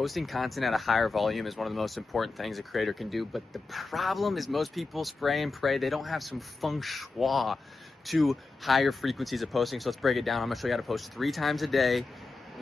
Posting content at a higher volume is one of the most important things a creator can do, but the problem is most people spray and pray. They don't have some feng shui to higher frequencies of posting. So let's break it down. I'm gonna show you how to post 3 times a day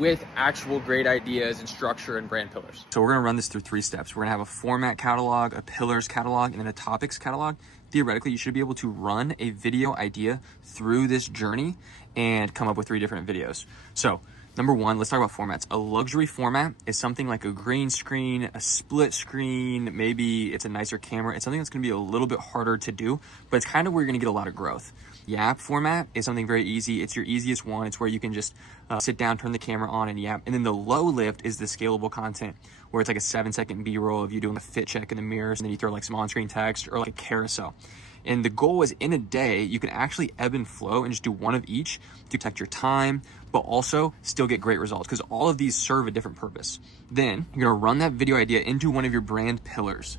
with actual great ideas and structure and brand pillars. So we're gonna run this through 3 steps. We're gonna have a format catalog, a pillars catalog, and then a topics catalog. Theoretically, you should be able to run a video idea through this journey and come up with 3 different videos. So number 1, let's talk about formats. A luxury format is something like a green screen, a split screen, maybe it's a nicer camera. It's something that's gonna be a little bit harder to do, but it's kind of where you're gonna get a lot of growth. Yap format is something very easy. It's your easiest one. It's where you can just sit down, turn the camera on and yap. And then the low lift is the scalable content where it's like a 7-second B-roll of you doing a fit check in the mirrors and then you throw like some on-screen text or like a carousel. And the goal is in a day, you can actually ebb and flow and just do one of each to protect your time, but also still get great results because all of these serve a different purpose. Then you're gonna run that video idea into one of your brand pillars.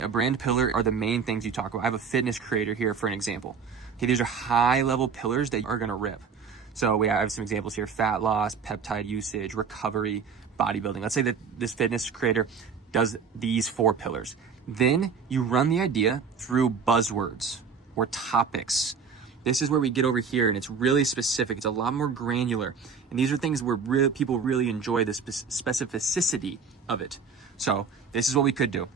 A brand pillar are the main things you talk about. I have a fitness creator here for an example. Okay, these are high level pillars that are gonna rip. So I have some examples here: fat loss, peptide usage, recovery, bodybuilding. Let's say that this fitness creator does these 4 pillars. Then you run the idea through buzzwords or topics. This is where we get over here and it's really specific. It's a lot more granular. And these are things where people really enjoy the specificity of it. So this is what we could do.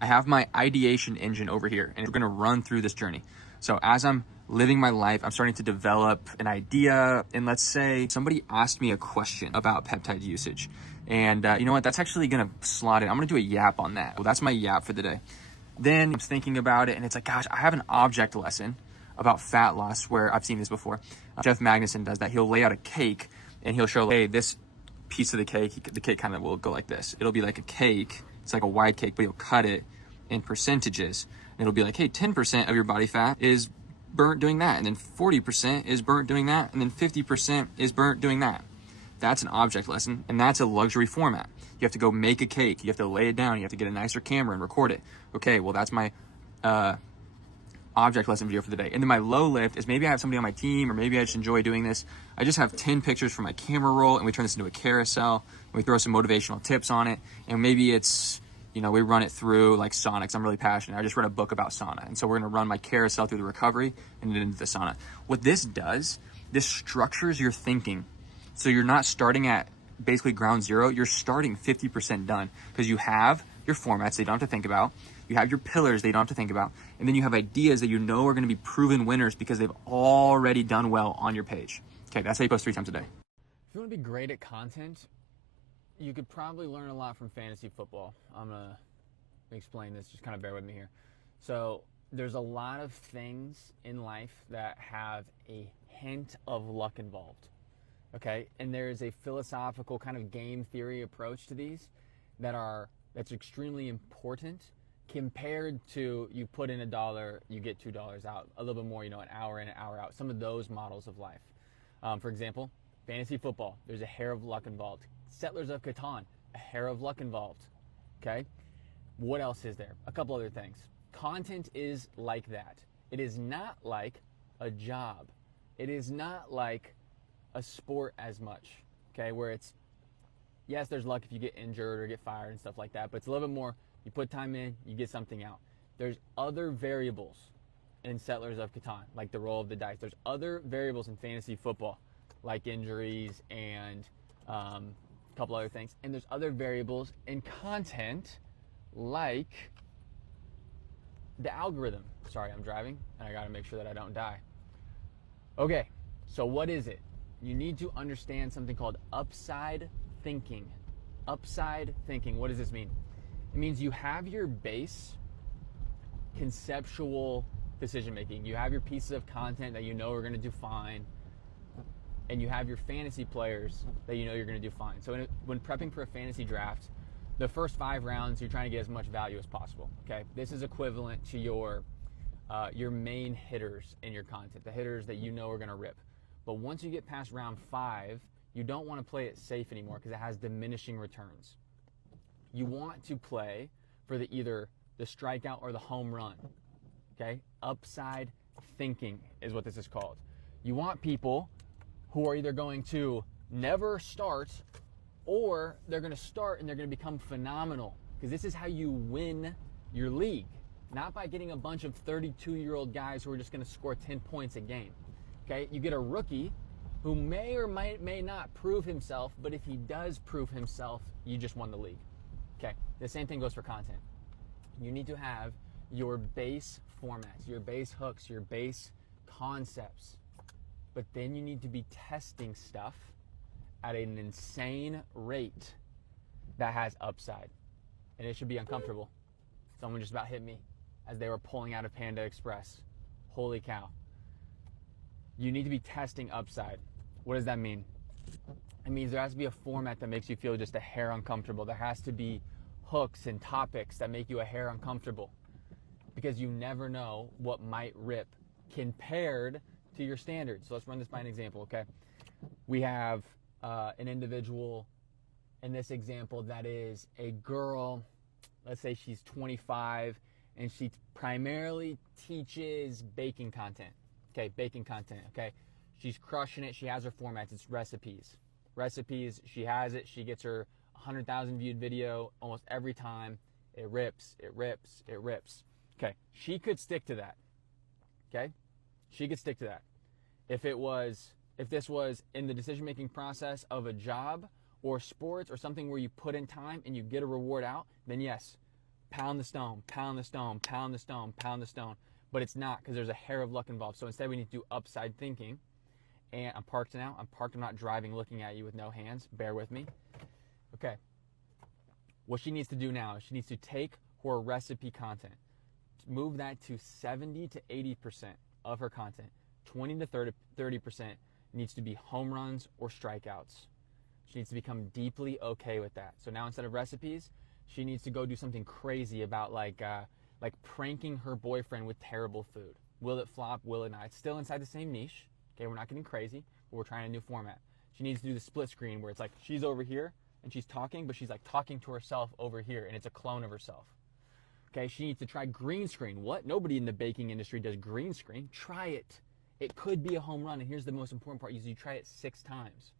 I have my ideation engine over here and we're gonna run through this journey. So as I'm living my life, I'm starting to develop an idea. And let's say somebody asked me a question about peptide usage. And you know what, that's actually gonna slot in. I'm gonna do a yap on that. Well, that's my yap for the day. Then I'm thinking about it and it's like, gosh, I have an object lesson about fat loss where I've seen this before. Jeff Magnuson does that. He'll lay out a cake and he'll show, hey, this piece of the cake kind of will go like this. It'll be like a cake. It's like a wide cake, but he'll cut it in percentages. And it'll be like, hey, 10% of your body fat is burnt doing that. And then 40% is burnt doing that. And then 50% is burnt doing that. That's an object lesson. And that's a luxury format. You have to go make a cake. You have to lay it down. You have to get a nicer camera and record it. Okay, well, that's my object lesson video for the day. And then my low lift is maybe I have somebody on my team or maybe I just enjoy doing this. I just have 10 pictures from my camera roll and we turn this into a carousel and we throw some motivational tips on it. And maybe it's, you know, we run it through like sauna 'cause I'm really passionate. I just read a book about sauna. And so we're going to run my carousel through the recovery and then into the sauna. What this does, this structures your thinking. So you're not starting at basically ground zero. You're starting 50% done because you have your formats that you don't have to think about. You have your pillars that you don't have to think about. And then you have ideas that you know are going to be proven winners because they've already done well on your page. Okay, that's how you post 3 times a day. If you want to be great at content, you could probably learn a lot from fantasy football. I'm going to explain this, just kind of bear with me here. So there's a lot of things in life that have a hint of luck involved. Okay, and there's a philosophical kind of game theory approach to these that's extremely important compared to you put in $1, you get $2 out, a little bit more, you know, an hour in, an hour out, some of those models of life. For example, fantasy football, there's a hair of luck involved. Settlers of Catan, a hair of luck involved. Okay, what else is there? A couple other things. Content is like that. It is not like a job. It is not like a sport as much, okay, where it's, yes, there's luck if you get injured or get fired and stuff like that, but it's a little bit more, you put time in, you get something out. There's other variables in Settlers of Catan, like the roll of the dice. There's other variables in fantasy football, like injuries and a couple other things. And there's other variables in content, like the algorithm. Sorry, I'm driving, and I gotta make sure that I don't die. Okay, so what is it? You need to understand something called upside thinking. Upside thinking, what does this mean? It means you have your base conceptual decision making. You have your pieces of content that you know are going to do fine, and you have your fantasy players that you know you're going to do fine. So when prepping for a fantasy draft, the first 5 rounds, you're trying to get as much value as possible. Okay, this is equivalent to your main hitters in your content, the hitters that you know are going to rip. But once you get past round 5, you don't want to play it safe anymore because it has diminishing returns. You want to play for either the strikeout or the home run. Okay? Upside thinking is what this is called. You want people who are either going to never start or they're going to start and they're going to become phenomenal, because this is how you win your league. Not by getting a bunch of 32-year-old guys who are just going to score 10 points a game. Okay? You get a rookie who may or may not prove himself, but if he does prove himself, you just won the league. Okay? The same thing goes for content. You need to have your base formats, your base hooks, your base concepts. But then you need to be testing stuff at an insane rate that has upside. And it should be uncomfortable. Someone just about hit me as they were pulling out of Panda Express. Holy cow. You need to be testing upside. What does that mean? It means there has to be a format that makes you feel just a hair uncomfortable. There has to be hooks and topics that make you a hair uncomfortable, because you never know what might rip compared to your standards. So let's run this by an example, okay? We have an individual in this example that is a girl. Let's say she's 25 and she primarily teaches baking content. Okay, baking content, okay? She's crushing it. She has her formats. It's recipes. Recipes, she has it. She gets her 100,000 viewed video almost every time. It rips, it rips, it rips. Okay, she could stick to that. Okay? She could stick to that. If this was in the decision-making process of a job or sports or something where you put in time and you get a reward out, then yes, pound the stone, pound the stone, pound the stone, pound the stone. But it's not, because there's a hair of luck involved. So instead we need to do upside thinking. And I'm parked now. I'm parked. I'm not driving, looking at you with no hands. Bear with me. Okay. What she needs to do now is she needs to take her recipe content, move that to 70 to 80% of her content. 20 to 30% needs to be home runs or strikeouts. She needs to become deeply okay with that. So now instead of recipes, she needs to go do something crazy about like pranking her boyfriend with terrible food. Will it flop? Will it not? It's still inside the same niche. Okay, we're not getting crazy, but we're trying a new format. She needs to do the split screen where it's like she's over here and she's talking, but she's like talking to herself over here, and it's a clone of herself. Okay, she needs to try green screen. What? Nobody in the baking industry does green screen. Try it. It could be a home run, and here's the most important part. You try it 6 times.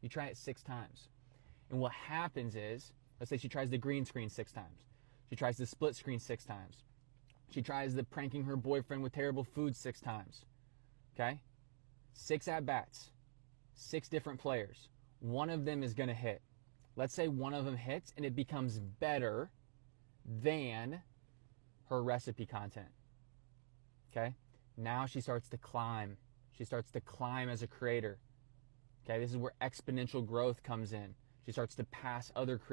You try it 6 times. And what happens is, let's say she tries the green screen 6 times. She tries the split screen 6 times. She tries the pranking her boyfriend with terrible food 6 times. Okay? 6 at-bats. 6 different players. One of them is going to hit. Let's say one of them hits and it becomes better than her recipe content. Okay? Now she starts to climb. She starts to climb as a creator. Okay? This is where exponential growth comes in. She starts to pass other creators.